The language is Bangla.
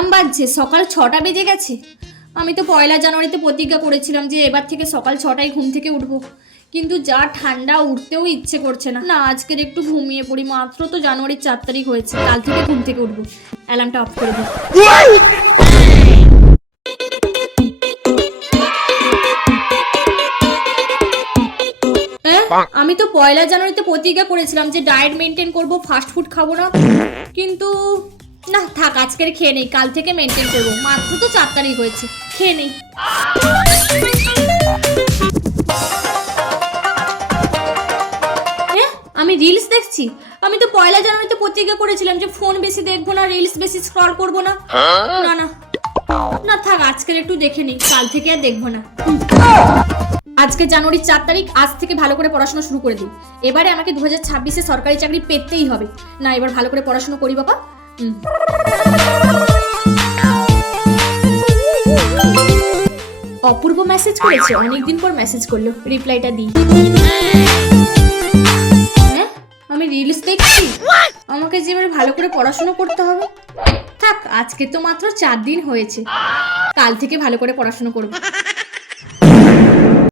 অ্যালার্ম বাজছে, সকাল 6টা বেজে গেছে। আমি তো 1 জানুয়ারিতে প্রতিজ্ঞা করেছিলাম যে এবার থেকে সকাল 6টায় ঘুম থেকে উঠবো, কিন্তু যা ঠান্ডা উঠতেও ইচ্ছে করছে না। না, আজকের একটু ঘুমিয়ে পড়ি, মাত্র তো জানুয়ারির 4 তারিখ হয়েছে, কাল থেকে ঘুম থেকে উঠবো। অ্যালার্মটা অফ করে দিই। আমি তো 1 জানুয়ারিতে প্রতিজ্ঞা করেছিলাম যে ডায়েট মেনটেন করব, ফাস্ট ফুড খাবো না, কিন্তু না থাক, আজকের খেয়ে নেই, কাল থেকে মেনটেন করবো। মাত্র তো 4 তারিখ হয়েছে, খেয়ে নেই। আমি রিলস দেখছি। আমি তো 1 জানুয়ারিতে প্রতিজ্ঞা করেছিলাম যে ফোন বেশি দেখবো না, রিলস বেশি স্ক্রল করবো না। না না না থাক, আজকের একটু দেখে নিই, কাল থেকে আর দেখবো না। আজকে জানুয়ারির 4 তারিখ, আজ থেকে ভালো করে পড়াশোনা শুরু করে দিই। এবারে আমাকে 2026-এ সরকারি চাকরি পেতেই হবে। না, এবার ভালো করে পড়াশোনা করি বাবা। অপূর্ব মেসেজ করেছে, অনেকদিন পর মেসেজ করলো, রিপ্লাইটা দিই। হ্যাঁ, আমি রিলস দেখছি, আমাকে যে এবারে ভালো করে পড়াশোনা করতে হবে। থাক, আজকে তো মাত্র 4 দিন হয়েছে, কাল থেকে ভালো করে পড়াশোনা করবো।